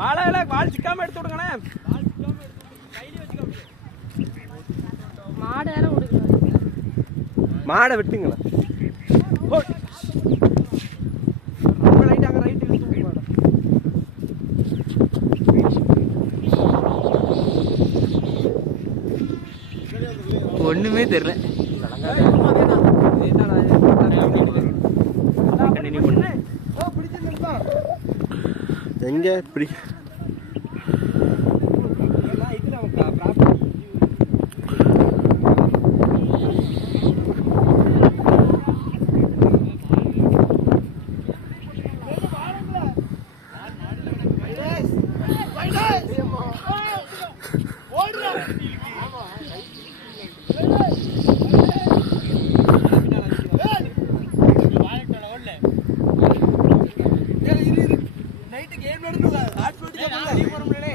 வாழை இல்லை சிக்காம எடுத்து விடுங்கண்ணே. மாடு வேற மாடை வெட்டுங்களா. ஒண்ணுமே தெரியல. எங்கே பிடி நைட்டு